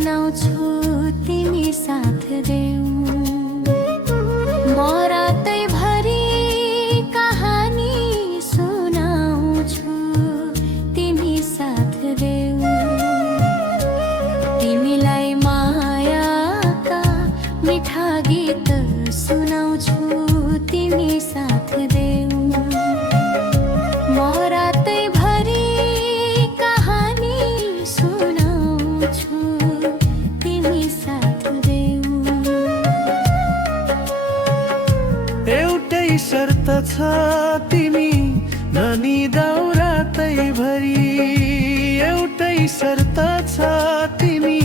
सुनाउँछु तिमी साथ देऊ। म रातैभरि कहानी सुनाउँछु तिमी साथ देऊ। तिमीलाई मायाका मिठा गीत सुनाउँछु तिमी साथ देऊ। म रातैभरि कहानी सुनाउँछु तिमी साथ देऊ। एउटै शर्त छ तिमी ननिदाऊ रातैभरि। एउटै शर्त छ तिमी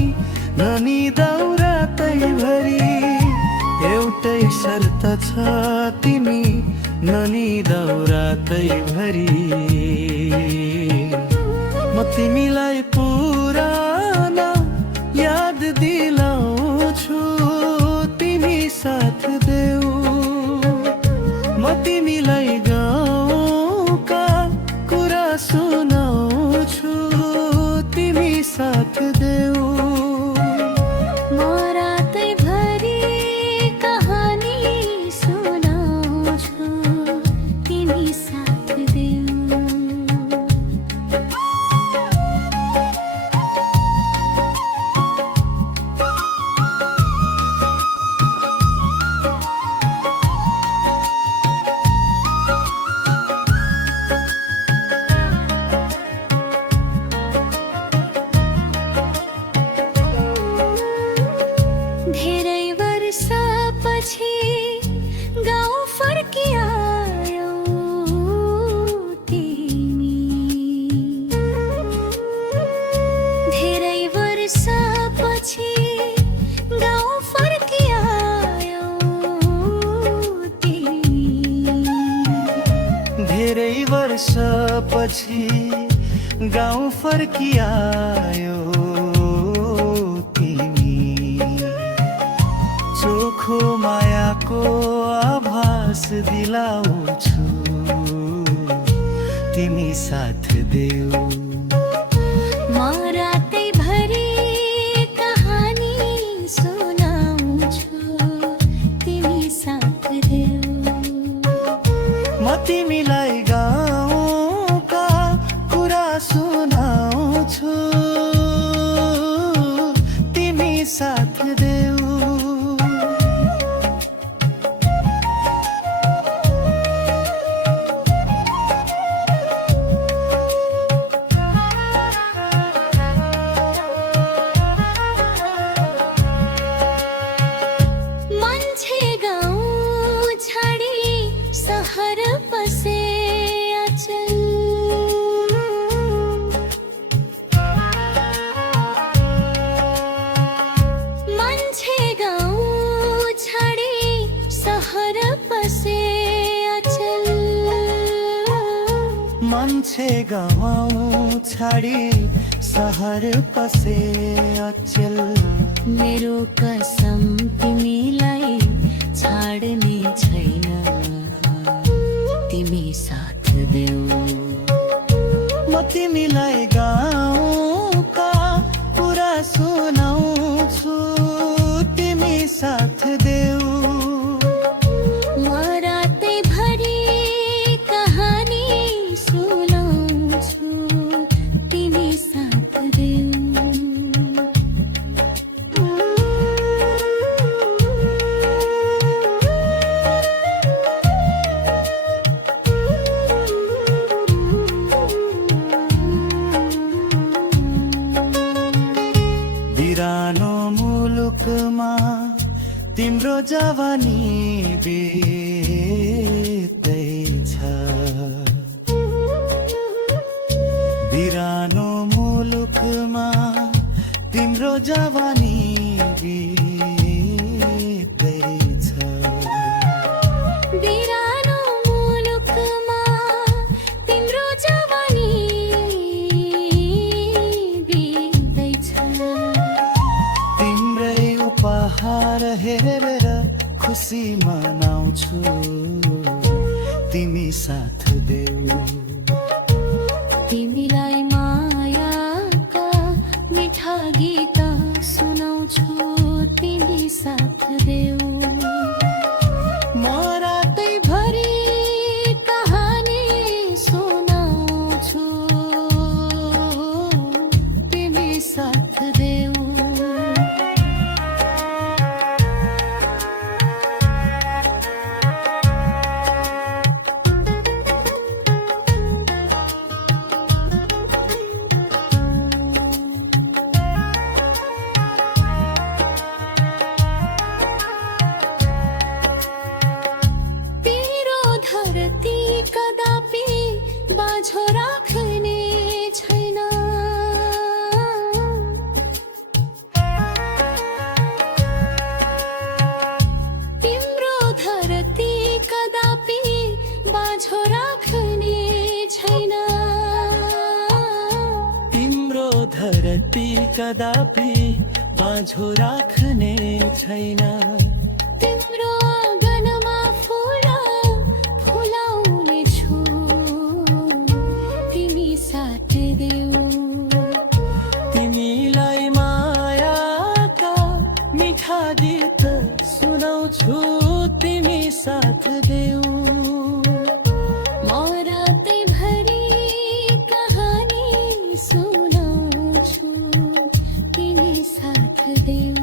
ननिदाऊ रातैभरि। एउटै शर्त छ तिमी ननिदाऊ रातैभरि। म तिमीलाई पुराना याद दिलाउँछु तिमी साथ देऊ। म तिमीलाई गाउँका कुरा सुनाउँछु तिमी साथ देऊ। म रातैभरि कहानी सुनाउँछु तिमी साथ देऊ। धेरै वर्षपछि गाउँ फर्किआयौ तिमी। धेरै वर्षपछि गाउँ फर्किआयौ तिमी। धेरै वर्षपछि गाउँ फर्किआयो तिमी। चोखो मायाको आभास दिलाउँछु तिमी साथ देऊ। म रातैभरि कहानी सुनाउँछु तिमी साथ देऊ। म तिमीलाई गाउँका कुरा सुनाउँछु तिमी साथ देऊ। मान्छे गाउँ छाडी सहर बसे अचल। मान्छे गाउँ छाडी सहर बसे अचल। मान्छे गाउँ छाडी सहर पसे अचल। मेरो कसम तिमीलाई छाड्ने छैन तिमी साथ देऊ। म तिमीलाई गाउँका कुरा सुनाउँछु तिमी साथ देऊ। म रातैभरि कहानी सुनाउँछु तिमी साथ देऊ। बिरानो मुलुकमा तिम्रो जवानी बित्दैछ। बिरानो मुलुकमा तिम्रो जवानी बित्दैछ। बिरानो मुलुकमा तिम्रो जवानी बित्दैछ। तिम्रै उपहार हेरेर खुसी मनाउँछु तिमी साथ देऊ। तिमीलाई मायाका मिठा गीत सुन कदापि बाँझो राख्ने छैन। तिम्रो आँगनमा फुला फुलाउने छु, तिमी साथ देऊ। तिमीलाई मायाका मिठा गीत सुनाउँछु, तिमी साथ देऊ। म रातैभरि कहानी सुनाउँछु, तिमी साथ देऊ।